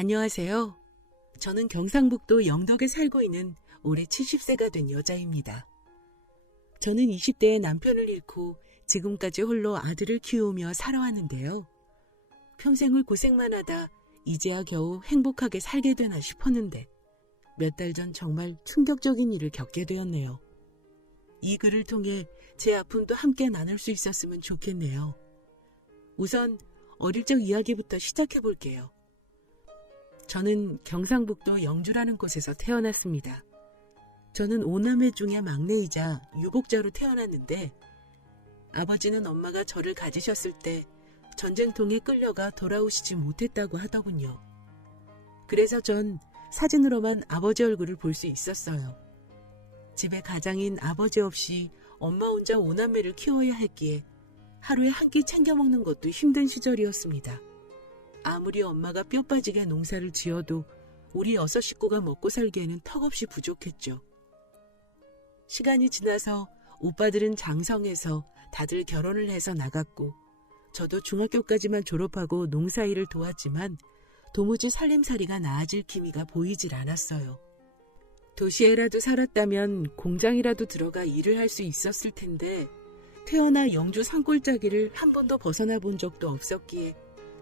안녕하세요. 저는 경상북도 영덕에 살고 있는 올해 70세가 된 여자입니다. 저는 20대에 남편을 잃고 지금까지 홀로 아들을 키우며 살아왔는데요. 평생을 고생만 하다 이제야 겨우 행복하게 살게 되나 싶었는데 몇 달 전 정말 충격적인 일을 겪게 되었네요. 이 글을 통해 제 아픔도 함께 나눌 수 있었으면 좋겠네요. 우선 어릴 적 이야기부터 시작해 볼게요. 저는 경상북도 영주라는 곳에서 태어났습니다. 저는 5남매 중에 막내이자 유복자로 태어났는데 아버지는 엄마가 저를 가지셨을 때 전쟁통에 끌려가 돌아오시지 못했다고 하더군요. 그래서 전 사진으로만 아버지 얼굴을 볼 수 있었어요. 집에 가장인 아버지 없이 엄마 혼자 5남매를 키워야 했기에 하루에 한 끼 챙겨 먹는 것도 힘든 시절이었습니다. 아무리 엄마가 뼈 빠지게 농사를 지어도 우리 6 식구가 먹고 살기에는 턱없이 부족했죠. 시간이 지나서 오빠들은 장성해서 다들 결혼을 해서 나갔고 저도 중학교까지만 졸업하고 농사일을 도왔지만 도무지 살림살이가 나아질 기미가 보이질 않았어요. 도시에라도 살았다면 공장이라도 들어가 일을 할 수 있었을 텐데 태어나 영주 산골짜기를 한 번도 벗어나 본 적도 없었기에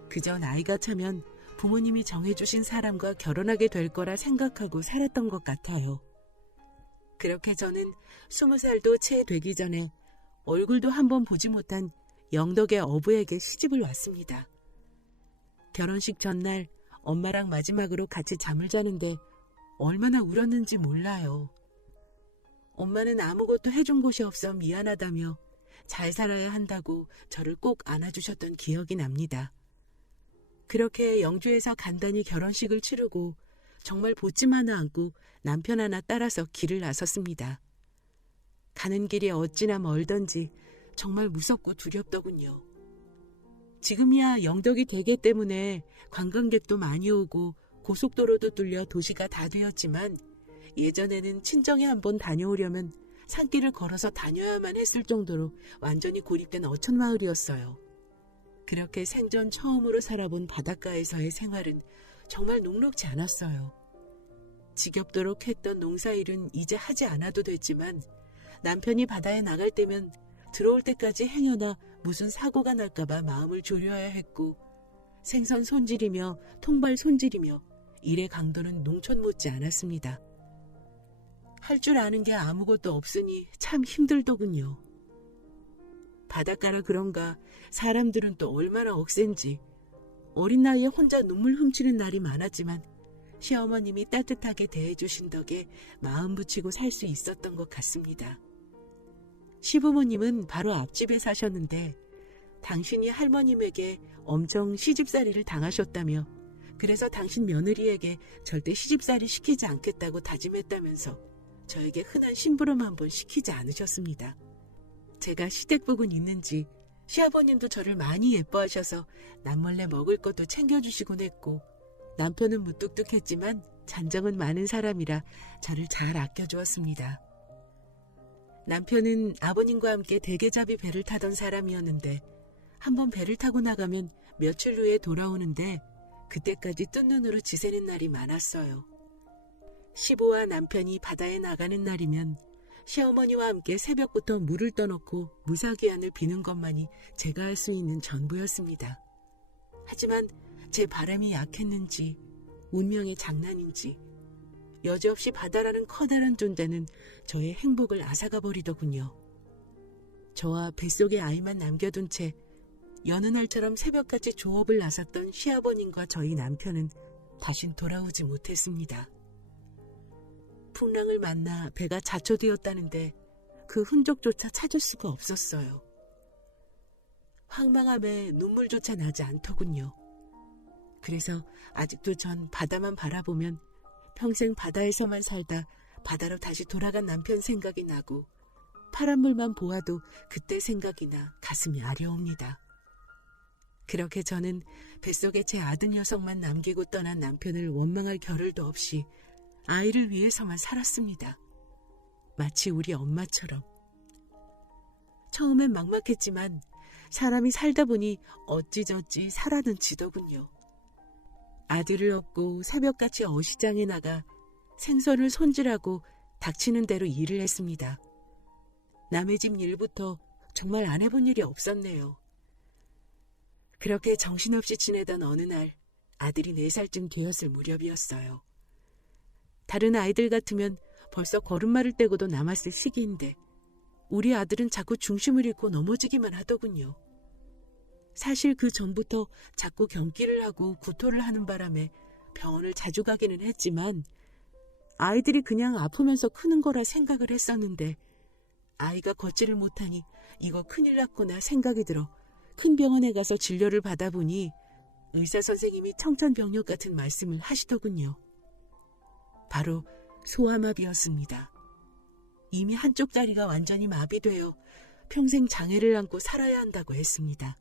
그저 나이가 차면 부모님이 정해주신 사람과 결혼하게 될 거라 생각하고 살았던 것 같아요. 그렇게 저는 20살도 채 되기 전에 얼굴도 한번 보지 못한 영덕의 어부에게 시집을 왔습니다. 결혼식 전날 엄마랑 마지막으로 같이 잠을 자는데 얼마나 울었는지 몰라요. 엄마는 아무것도 해준 곳이 없어 미안하다며 잘 살아야 한다고 저를 꼭 안아주셨던 기억이 납니다. 그렇게 영주에서 간단히 결혼식을 치르고 정말 보찜 하나 안고 남편 하나 따라서 길을 나섰습니다. 가는 길이 어찌나 멀던지 정말 무섭고 두렵더군요. 지금이야 영덕이 대게 때문에 관광객도 많이 오고 고속도로도 뚫려 도시가 다 되었지만 예전에는 친정에 한번 다녀오려면 산길을 걸어서 다녀야만 했을 정도로 완전히 고립된 어촌마을이었어요. 그렇게 생전 처음으로 살아본 바닷가에서의 생활은 정말 녹록지 않았어요. 지겹도록 했던 농사일은 이제 하지 않아도 됐지만 남편이 바다에 나갈 때면 들어올 때까지 행여나 무슨 사고가 날까봐 마음을 졸여야 했고 생선 손질이며 통발 손질이며 일의 강도는 농촌 못지 않았습니다. 할 줄 아는 게 아무것도 없으니 참 힘들더군요. 바닷가라 그런가 사람들은 또 얼마나 억센지 어린 나이에 혼자 눈물 훔치는 날이 많았지만 시어머님이 따뜻하게 대해주신 덕에 마음 붙이고 살 수 있었던 것 같습니다. 시부모님은 바로 앞집에 사셨는데 당신이 할머님에게 엄청 시집살이를 당하셨다며 그래서 당신 며느리에게 절대 시집살이 시키지 않겠다고 다짐했다면서 저에게 흔한 심부름 한번 시키지 않으셨습니다. 제가 시댁복은 있는지 시아버님도 저를 많이 예뻐하셔서 남몰래 먹을 것도 챙겨주시곤 했고 남편은 무뚝뚝했지만 잔정은 많은 사람이라 저를 잘 아껴주었습니다. 남편은 아버님과 함께 대게잡이 배를 타던 사람이었는데 한번 배를 타고 나가면 며칠 후에 돌아오는데 그때까지 뜬 눈으로 지새는 날이 많았어요. 시부와 남편이 바다에 나가는 날이면 시어머니와 함께 새벽부터 물을 떠놓고 무사기한을 비는 것만이 제가 할 수 있는 전부였습니다. 하지만 제 바람이 약했는지 운명의 장난인지 여지없이 바다라는 커다란 존재는 저의 행복을 앗아가 버리더군요. 저와 뱃속에 아이만 남겨둔 채 여느 날처럼 새벽같이 조업을 나섰던 시아버님과 저희 남편은 다신 돌아오지 못했습니다. 풍랑을 만나 배가 자초되었다는데 그 흔적조차 찾을 수가 없었어요. 황망함에 눈물조차 나지 않더군요. 그래서 아직도 전 바다만 바라보면 평생 바다에서만 살다 바다로 다시 돌아간 남편 생각이 나고 파란 물만 보아도 그때 생각이 나 가슴이 아려옵니다. 그렇게 저는 뱃속에 제 아들 녀석만 남기고 떠난 남편을 원망할 겨를도 없이 아이를 위해서만 살았습니다. 마치 우리 엄마처럼. 처음엔 막막했지만 사람이 살다 보니 어찌저찌 살아는 지더군요. 아들을 얻고 새벽같이 어시장에 나가 생선을 손질하고 닥치는 대로 일을 했습니다. 남의 집 일부터 정말 안 해본 일이 없었네요. 그렇게 정신없이 지내던 어느 날 아들이 4살쯤 되었을 무렵이었어요. 다른 아이들 같으면 벌써 걸음마를 떼고도 남았을 시기인데 우리 아들은 자꾸 중심을 잃고 넘어지기만 하더군요. 사실 그 전부터 자꾸 경기를 하고 구토를 하는 바람에 병원을 자주 가기는 했지만 아이들이 그냥 아프면서 크는 거라 생각을 했었는데 아이가 걷지를 못하니 이거 큰일 났구나 생각이 들어 큰 병원에 가서 진료를 받아보니 의사 선생님이 청천벽력 같은 말씀을 하시더군요. 바로 소아마비였습니다. 이미 한쪽 다리가 완전히 마비되어 평생 장애를 안고 살아야 한다고 했습니다.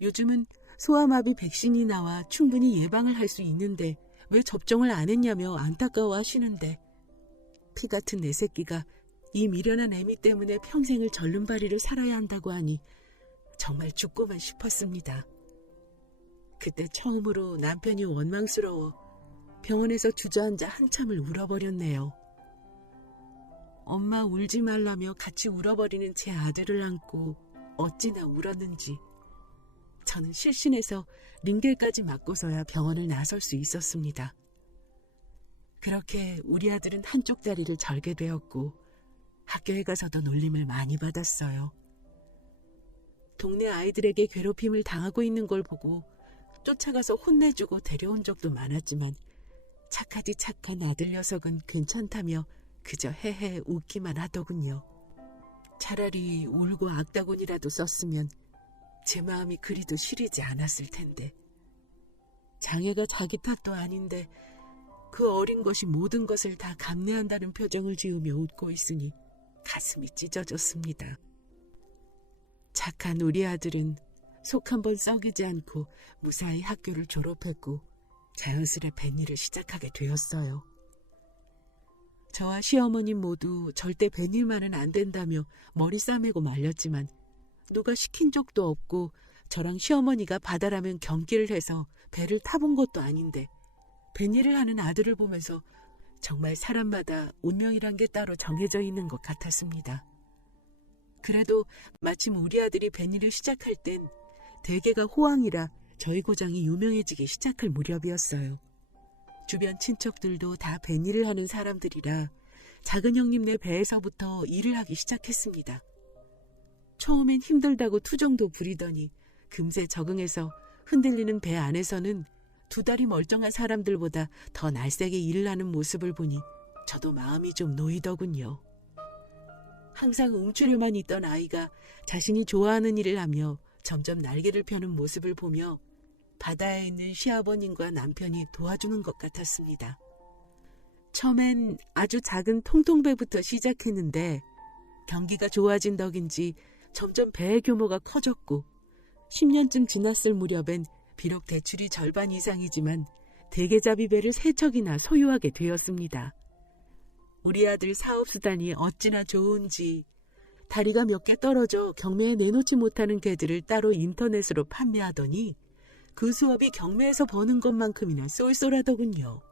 요즘은 소아마비 백신이 나와 충분히 예방을 할 수 있는데 왜 접종을 안 했냐며 안타까워 하시는데 피 같은 내 새끼가 이 미련한 애미 때문에 평생을 절름발이로 살아야 한다고 하니 정말 죽고만 싶었습니다. 그때 처음으로 남편이 원망스러워 병원에서 주저앉아 한참을 울어버렸네요. 엄마 울지 말라며 같이 울어버리는 제 아들을 안고 어찌나 울었는지 저는 실신해서 링겔까지 맞고서야 병원을 나설 수 있었습니다. 그렇게 우리 아들은 한쪽 다리를 절게 되었고 학교에 가서도 놀림을 많이 받았어요. 동네 아이들에게 괴롭힘을 당하고 있는 걸 보고 쫓아가서 혼내주고 데려온 적도 많았지만 착하디 착한 아들 녀석은 괜찮다며 그저 헤헤 웃기만 하더군요. 차라리 울고 악다군이라도 썼으면 제 마음이 그리도 시리지 않았을 텐데. 장애가 자기 탓도 아닌데 그 어린 것이 모든 것을 다 감내한다는 표정을 지으며 웃고 있으니 가슴이 찢어졌습니다. 착한 우리 아들은 속 한번 썩이지 않고 무사히 학교를 졸업했고 자연스레 뱃일을 시작하게 되었어요. 저와 시어머님 모두 절대 뱃일만은 안 된다며 머리 싸매고 말렸지만 누가 시킨 적도 없고 저랑 시어머니가 바다라면 경기를 해서 배를 타본 것도 아닌데 뱃일을 하는 아들을 보면서 정말 사람마다 운명이란 게 따로 정해져 있는 것 같았습니다. 그래도 마침 우리 아들이 뱃일을 시작할 땐 대개가 호황이라 저희 고장이 유명해지기 시작할 무렵이었어요. 주변 친척들도 다 뱃일을 하는 사람들이라 작은 형님네 배에서부터 일을 하기 시작했습니다. 처음엔 힘들다고 투정도 부리더니 금세 적응해서 흔들리는 배 안에서는 두 다리 멀쩡한 사람들보다 더 날쌔게 일을 하는 모습을 보니 저도 마음이 좀 놓이더군요. 항상 움츠려만 있던 아이가 자신이 좋아하는 일을 하며 점점 날개를 펴는 모습을 보며 바다에 있는 시아버님과 남편이 도와주는 것 같았습니다. 처음엔 아주 작은 통통배부터 시작했는데 경기가 좋아진 덕인지 점점 배의 규모가 커졌고 10년쯤 지났을 무렵엔 비록 대출이 절반 이상이지만 대게잡이 배를 3척이나 소유하게 되었습니다. 우리 아들 사업수단이 어찌나 좋은지 다리가 몇 개 떨어져 경매에 내놓지 못하는 개들을 따로 인터넷으로 판매하더니 그 수업이 경매에서 버는 것만큼이나 쏠쏠하더군요.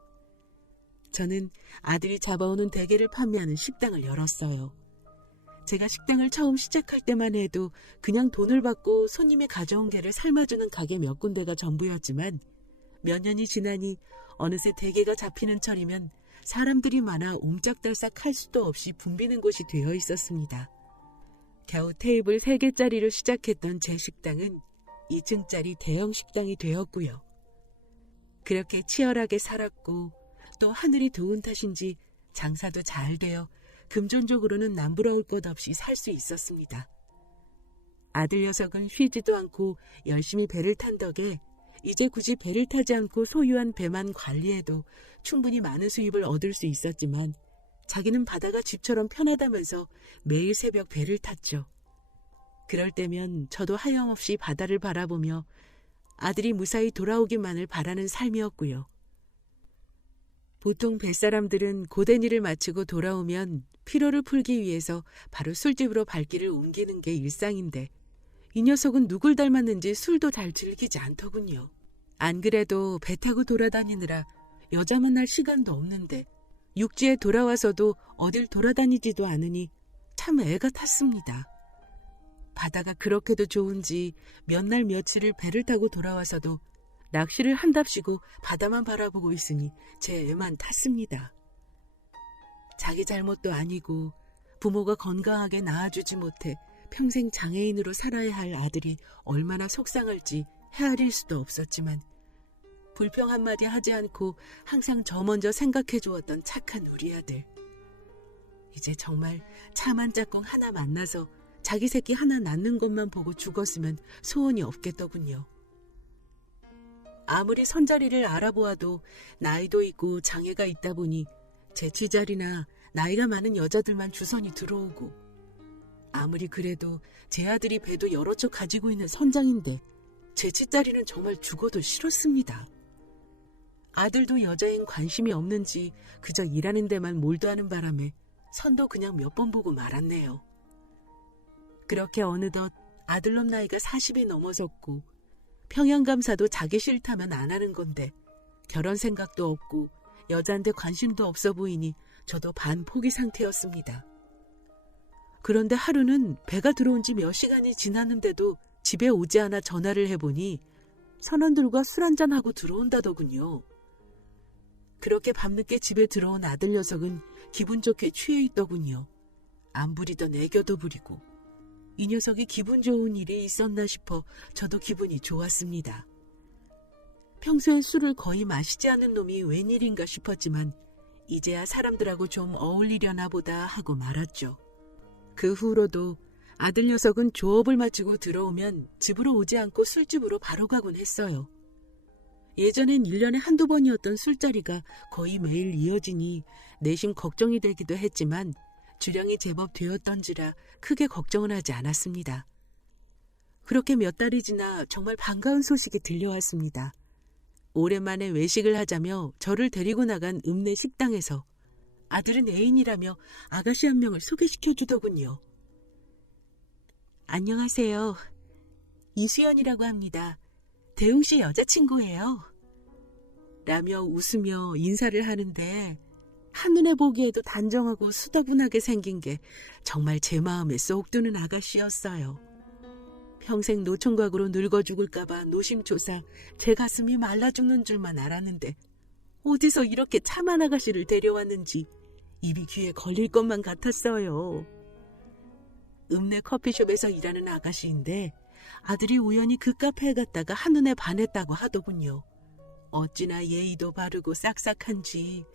저는 아들이 잡아오는 대게를 판매하는 식당을 열었어요. 제가 식당을 처음 시작할 때만 해도 그냥 돈을 받고 손님이 가져온 게를 삶아주는 가게 몇 군데가 전부였지만 몇 년이 지나니 어느새 대게가 잡히는 철이면 사람들이 많아 옴짝달싹 할 수도 없이 붐비는 곳이 되어 있었습니다. 겨우 테이블 3개짜리로 시작했던 제 식당은 2층짜리 대형 식당이 되었고요. 그렇게 치열하게 살았고 또 하늘이 도운 탓인지 장사도 잘 되어 금전적으로는 남부러울 것 없이 살 수 있었습니다. 아들 녀석은 쉬지도 않고 열심히 배를 탄 덕에 이제 굳이 배를 타지 않고 소유한 배만 관리해도 충분히 많은 수입을 얻을 수 있었지만 자기는 바다가 집처럼 편하다면서 매일 새벽 배를 탔죠. 그럴 때면 저도 하염없이 바다를 바라보며 아들이 무사히 돌아오기만을 바라는 삶이었고요. 보통 뱃사람들은 고된 일을 마치고 돌아오면 피로를 풀기 위해서 바로 술집으로 발길을 옮기는 게 일상인데 이 녀석은 누굴 닮았는지 술도 잘 즐기지 않더군요. 안 그래도 배 타고 돌아다니느라 여자 만날 시간도 없는데 육지에 돌아와서도 어딜 돌아다니지도 않으니 참 애가 탔습니다. 바다가 그렇게도 좋은지 몇 날 며칠을 배를 타고 돌아와서도 낚시를 한답시고 바다만 바라보고 있으니 제 애만 탔습니다. 자기 잘못도 아니고 부모가 건강하게 낳아주지 못해 평생 장애인으로 살아야 할 아들이 얼마나 속상할지 헤아릴 수도 없었지만 불평 한마디 하지 않고 항상 저 먼저 생각해 주었던 착한 우리 아들. 이제 정말 참한 짝꿍 하나 만나서 자기 새끼 하나 낳는 것만 보고 죽었으면 소원이 없겠더군요. 아무리 선자리를 알아보아도 나이도 있고 장애가 있다 보니 제 쥐자리나 나이가 많은 여자들만 주선이 들어오고, 아무리 그래도 제 아들이 배도 여러 척 가지고 있는 선장인데 제 쥐자리는 정말 죽어도 싫었습니다. 아들도 여자엔 관심이 없는지 그저 일하는 데만 몰두하는 바람에 선도 그냥 몇 번 보고 말았네요. 그렇게 어느덧 아들놈 나이가 40이 넘어섰고 평양감사도 자기 싫다면 안 하는 건데 결혼 생각도 없고 여자한테 관심도 없어 보이니 저도 반 포기 상태였습니다. 그런데 하루는 배가 들어온 지 몇 시간이 지났는데도 집에 오지 않아 전화를 해보니 선원들과 술 한잔하고 들어온다더군요. 그렇게 밤늦게 집에 들어온 아들 녀석은 기분 좋게 취해 있더군요. 안 부리던 애교도 부리고. 이 녀석이 기분 좋은 일이 있었나 싶어 저도 기분이 좋았습니다. 평소에 술을 거의 마시지 않는 놈이 웬일인가 싶었지만 이제야 사람들하고 좀 어울리려나 보다 하고 말았죠. 그 후로도 아들 녀석은 조업을 마치고 들어오면 집으로 오지 않고 술집으로 바로 가곤 했어요. 예전엔 1년에 한두 번이었던 술자리가 거의 매일 이어지니 내심 걱정이 되기도 했지만 주량이 제법 되었던지라 크게 걱정은 하지 않았습니다. 그렇게 몇 달이 지나 정말 반가운 소식이 들려왔습니다. 오랜만에 외식을 하자며 저를 데리고 나간 읍내 식당에서 아들은 애인이라며 아가씨 한 명을 소개시켜 주더군요. 안녕하세요. 이수연이라고 합니다. 대웅씨 여자친구예요. 라며 웃으며 인사를 하는데 한눈에 보기에도 단정하고 수다분하게 생긴 게 정말 제 마음에 쏙 드는 아가씨였어요. 평생 노총각으로 늙어 죽을까봐 노심초사 제 가슴이 말라 죽는 줄만 알았는데 어디서 이렇게 참한 아가씨를 데려왔는지 입이 귀에 걸릴 것만 같았어요. 읍내 커피숍에서 일하는 아가씨인데 아들이 우연히 그 카페에 갔다가 한눈에 반했다고 하더군요. 어찌나 예의도 바르고 싹싹한지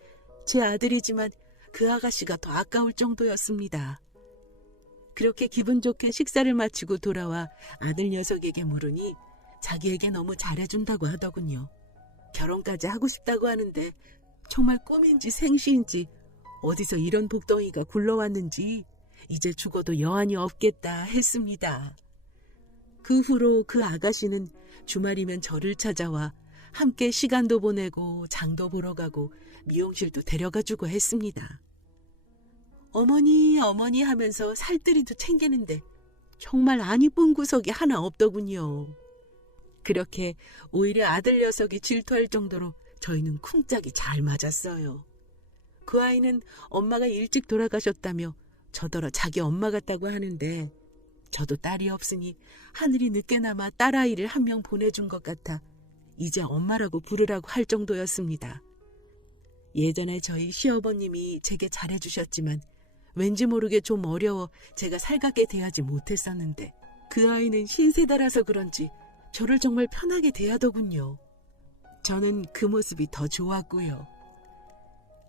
제 아들이지만 그 아가씨가 더 아까울 정도였습니다. 그렇게 기분 좋게 식사를 마치고 돌아와 아들 녀석에게 물으니 자기에게 너무 잘해준다고 하더군요. 결혼까지 하고 싶다고 하는데 정말 꿈인지 생시인지 어디서 이런 복덩이가 굴러왔는지 이제 죽어도 여한이 없겠다 했습니다. 그 후로 그 아가씨는 주말이면 저를 찾아와 함께 시간도 보내고 장도 보러 가고 미용실도 데려가주고 했습니다. 어머니 어머니 하면서 살뜰이도 챙기는데 정말 안 이쁜 구석이 하나 없더군요. 그렇게 오히려 아들 녀석이 질투할 정도로 저희는 쿵짝이 잘 맞았어요. 그 아이는 엄마가 일찍 돌아가셨다며 저더러 자기 엄마 같다고 하는데 저도 딸이 없으니 하늘이 늦게나마 딸아이를 한 명 보내준 것 같아 이제 엄마라고 부르라고 할 정도였습니다. 예전에 저희 시어머님이 제게 잘해주셨지만 왠지 모르게 좀 어려워 제가 살갑게 대하지 못했었는데 그 아이는 신세대라서 그런지 저를 정말 편하게 대하더군요. 저는 그 모습이 더 좋았고요.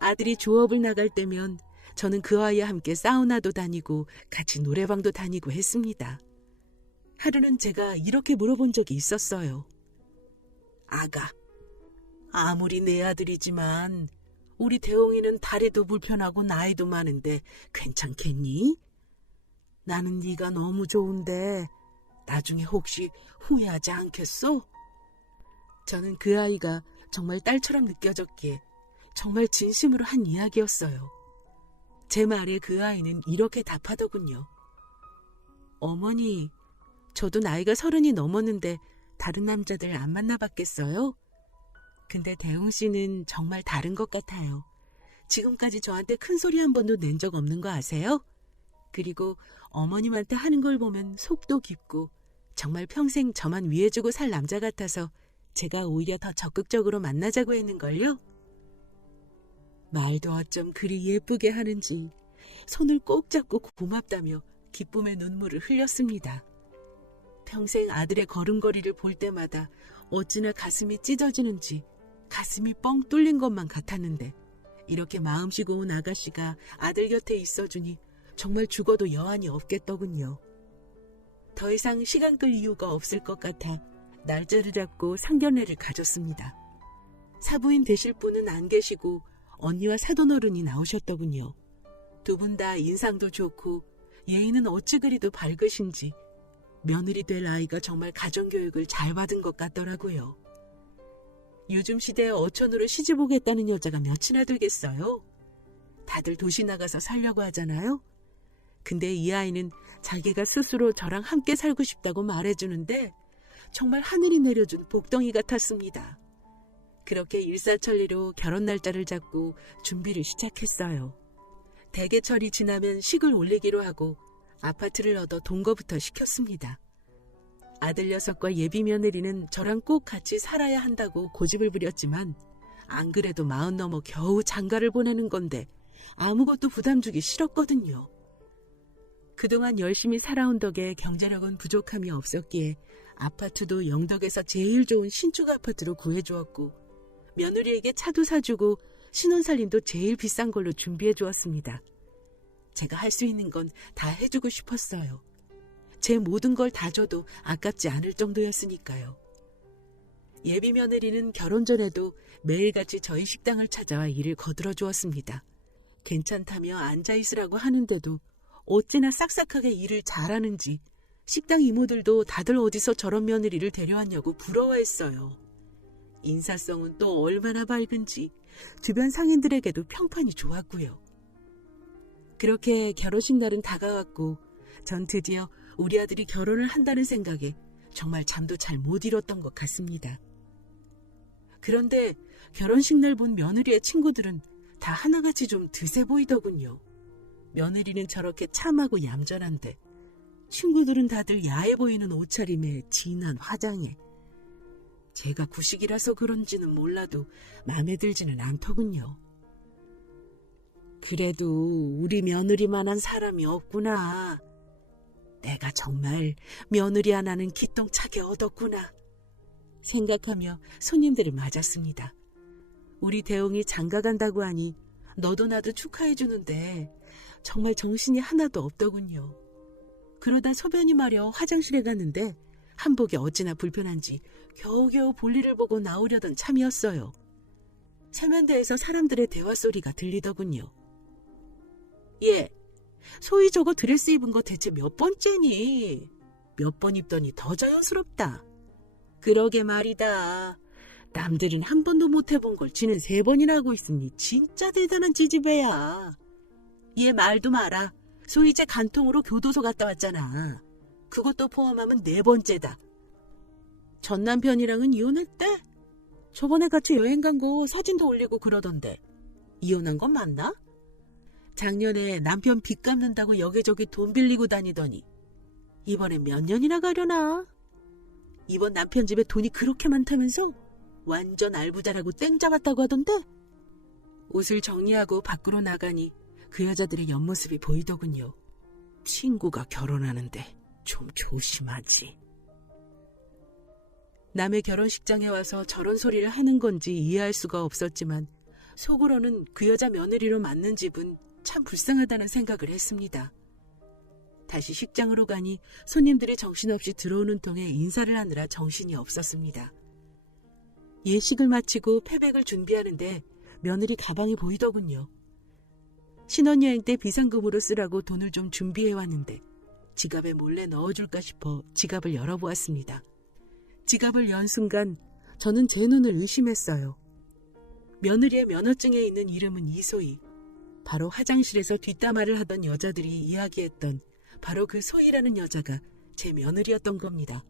아들이 조업을 나갈 때면 저는 그 아이와 함께 사우나도 다니고 같이 노래방도 다니고 했습니다. 하루는 제가 이렇게 물어본 적이 있었어요. 아가, 아무리 내 아들이지만 우리 대홍이는 다리도 불편하고 나이도 많은데 괜찮겠니? 나는 네가 너무 좋은데 나중에 혹시 후회하지 않겠어? 저는 그 아이가 정말 딸처럼 느껴졌기에 정말 진심으로 한 이야기였어요. 제 말에 그 아이는 이렇게 답하더군요. 어머니, 저도 나이가 30이 넘었는데 다른 남자들 안 만나봤겠어요? 근데 대웅 씨는 정말 다른 것 같아요. 지금까지 저한테 큰 소리 한 번도 낸 적 없는 거 아세요? 그리고 어머님한테 하는 걸 보면 속도 깊고 정말 평생 저만 위해주고 살 남자 같아서 제가 오히려 더 적극적으로 만나자고 했는걸요? 말도 어쩜 그리 예쁘게 하는지 손을 꼭 잡고 고맙다며 기쁨의 눈물을 흘렸습니다. 평생 아들의 걸음걸이를 볼 때마다 어찌나 가슴이 찢어지는지 가슴이 뻥 뚫린 것만 같았는데 이렇게 마음씨 고운 아가씨가 아들 곁에 있어주니 정말 죽어도 여한이 없겠더군요. 더 이상 시간 끌 이유가 없을 것 같아 날짜를 잡고 상견례를 가졌습니다. 사부인 되실 분은 안 계시고 언니와 사돈어른이 나오셨더군요. 두 분 다 인상도 좋고 예의는 어찌 그리도 밝으신지 며느리 될 아이가 정말 가정교육을 잘 받은 것 같더라고요. 요즘 시대에 어촌으로 시집 오겠다는 여자가 몇이나 되겠어요? 다들 도시 나가서 살려고 하잖아요? 근데 이 아이는 자기가 스스로 저랑 함께 살고 싶다고 말해주는데 정말 하늘이 내려준 복덩이 같았습니다. 그렇게 일사천리로 결혼 날짜를 잡고 준비를 시작했어요. 대개철이 지나면 식을 올리기로 하고 아파트를 얻어 동거부터 시켰습니다. 아들 녀석과 예비 며느리는 저랑 꼭 같이 살아야 한다고 고집을 부렸지만 안 그래도 40 넘어 겨우 장가를 보내는 건데 아무것도 부담 주기 싫었거든요. 그동안 열심히 살아온 덕에 경제력은 부족함이 없었기에 아파트도 영덕에서 제일 좋은 신축 아파트로 구해주었고 며느리에게 차도 사주고 신혼살림도 제일 비싼 걸로 준비해 주었습니다. 제가 할 수 있는 건 다 해주고 싶었어요. 제 모든 걸 다 줘도 아깝지 않을 정도였으니까요. 예비 며느리는 결혼 전에도 매일같이 저희 식당을 찾아와 일을 거들어 주었습니다. 괜찮다며 앉아있으라고 하는데도 어찌나 싹싹하게 일을 잘하는지 식당 이모들도 다들 어디서 저런 며느리를 데려왔냐고 부러워했어요. 인사성은 또 얼마나 밝은지 주변 상인들에게도 평판이 좋았고요. 그렇게 결혼식 날은 다가왔고 전 드디어 우리 아들이 결혼을 한다는 생각에 정말 잠도 잘 못 이뤘던 것 같습니다. 그런데 결혼식 날 본 며느리의 친구들은 다 하나같이 좀 드세 보이더군요. 며느리는 저렇게 참하고 얌전한데 친구들은 다들 야해 보이는 옷차림에 진한 화장에 제가 구식이라서 그런지는 몰라도 마음에 들지는 않더군요. 그래도 우리 며느리만한 사람이 없구나. 내가 정말 며느리 하나는 기똥차게 얻었구나. 생각하며 손님들을 맞았습니다. 우리 대웅이 장가 간다고 하니 너도 나도 축하해 주는데 정말 정신이 하나도 없더군요. 그러다 소변이 마려 화장실에 갔는데 한복이 어찌나 불편한지 겨우겨우 볼일을 보고 나오려던 참이었어요. 세면대에서 사람들의 대화 소리가 들리더군요. 예, 소희 저거 드레스 입은 거 대체 몇 번째니? 몇 번 입더니 더 자연스럽다. 그러게 말이다. 남들은 한 번도 못 해본 걸 지는 3번이나 하고 있으니 진짜 대단한 지지배야. 얘 말도 마라. 소희제 간통으로 교도소 갔다 왔잖아. 그것도 포함하면 4번째다. 전 남편이랑은 이혼했대? 저번에 같이 여행 간 거 사진도 올리고 그러던데. 이혼한 건 맞나? 작년에 남편 빚 갚는다고 여기저기 돈 빌리고 다니더니 이번엔 몇 년이나 가려나? 이번 남편 집에 돈이 그렇게 많다면서? 완전 알부자라고 땡 잡았다고 하던데? 옷을 정리하고 밖으로 나가니 그 여자들의 옆모습이 보이더군요. 친구가 결혼하는데 좀 조심하지. 남의 결혼식장에 와서 저런 소리를 하는 건지 이해할 수가 없었지만 속으로는 그 여자 며느리로 맞는 집은 참 불쌍하다는 생각을 했습니다. 다시 식장으로 가니 손님들이 정신없이 들어오는 통에 인사를 하느라 정신이 없었습니다. 예식을 마치고 패백을 준비하는데 며느리 가방이 보이더군요. 신혼여행 때 비상금으로 쓰라고 돈을 좀 준비해왔는데 지갑에 몰래 넣어줄까 싶어 지갑을 열어보았습니다. 지갑을 연 순간 저는 제 눈을 의심했어요. 며느리의 면허증에 있는 이름은 이소희. 바로 화장실에서 뒷담화를 하던 여자들이 이야기했던 바로 그 소희라는 여자가 제 며느리였던 겁니다.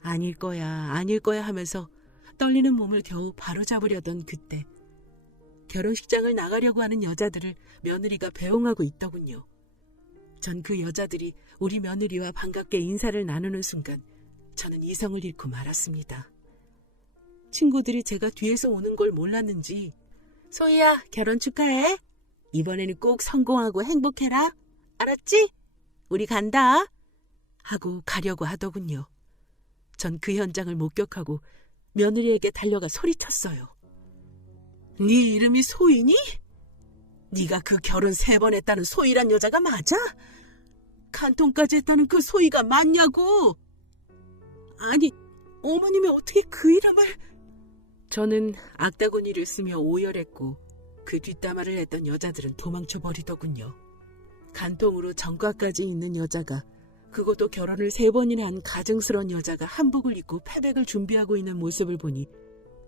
아닐 거야 하면서 떨리는 몸을 겨우 바로잡으려던 그때 결혼식장을 나가려고 하는 여자들을 며느리가 배웅하고 있더군요. 전 그 여자들이 우리 며느리와 반갑게 인사를 나누는 순간 저는 이성을 잃고 말았습니다. 친구들이 제가 뒤에서 오는 걸 몰랐는지 소희야, 결혼 축하해. 이번에는 꼭 성공하고 행복해라. 알았지? 우리 간다. 하고 가려고 하더군요. 전 그 현장을 목격하고 며느리에게 달려가 소리쳤어요. 네 이름이 소희니? 네가 그 결혼 3번 했다는 소희란 여자가 맞아? 간통까지 했다는 그 소희가 맞냐고? 아니, 어머님이 어떻게 그 이름을... 저는 악다구니를 쓰며 오열했고 그 뒷담화를 했던 여자들은 도망쳐버리더군요. 간통으로 전과까지 있는 여자가, 그것도 결혼을 3번이나 한 가증스러운 여자가 한복을 입고 패백을 준비하고 있는 모습을 보니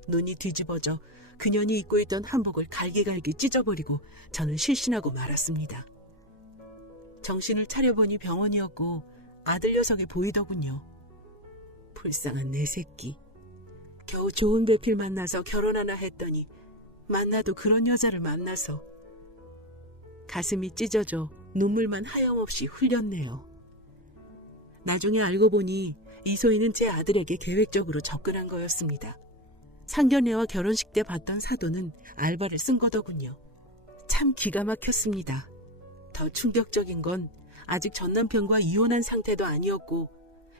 눈이 뒤집어져 그년이 입고 있던 한복을 갈기갈기 찢어버리고 저는 실신하고 말았습니다. 정신을 차려보니 병원이었고 아들 녀석이 보이더군요. 불쌍한 내 새끼. 겨우 좋은 배필 만나서 결혼하나 했더니 만나도 그런 여자를 만나서 가슴이 찢어져 눈물만 하염없이 흘렸네요. 나중에 알고 보니 이소희는 제 아들에게 계획적으로 접근한 거였습니다. 상견례와 결혼식 때 봤던 사도는 알바를 쓴 거더군요. 참 기가 막혔습니다. 더 충격적인 건 아직 전남편과 이혼한 상태도 아니었고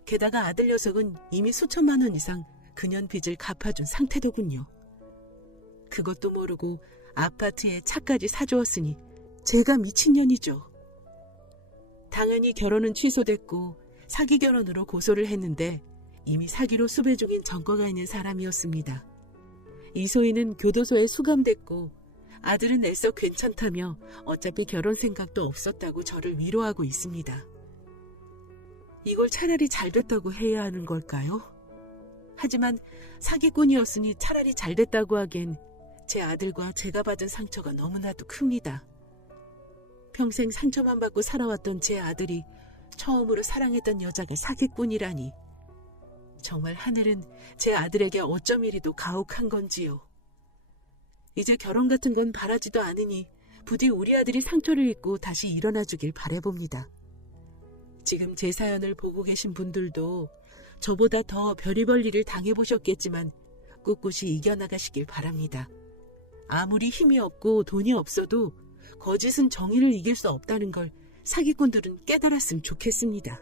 게다가 아들 녀석은 이미 수천만 원 이상 그년 빚을 갚아준 상태더군요. 그것도 모르고 아파트에 차까지 사주었으니 제가 미친년이죠. 당연히 결혼은 취소됐고 사기 결혼으로 고소를 했는데 이미 사기로 수배 중인 전과가 있는 사람이었습니다. 이소희는 교도소에 수감됐고 아들은 애써 괜찮다며 어차피 결혼 생각도 없었다고 저를 위로하고 있습니다. 이걸 차라리 잘 됐다고 해야 하는 걸까요? 하지만 사기꾼이었으니 차라리 잘 됐다고 하기엔 제 아들과 제가 받은 상처가 너무나도 큽니다. 평생 상처만 받고 살아왔던 제 아들이 처음으로 사랑했던 여자가 사기꾼이라니. 정말 하늘은 제 아들에게 어쩜 이리도 가혹한 건지요. 이제 결혼 같은 건 바라지도 않으니 부디 우리 아들이 상처를 입고 다시 일어나 주길 바라봅니다. 지금 제 사연을 보고 계신 분들도 저보다 더 별의별 일을 당해보셨겠지만 꿋꿋이 이겨나가시길 바랍니다. 아무리 힘이 없고 돈이 없어도 거짓은 정의를 이길 수 없다는 걸 사기꾼들은 깨달았으면 좋겠습니다.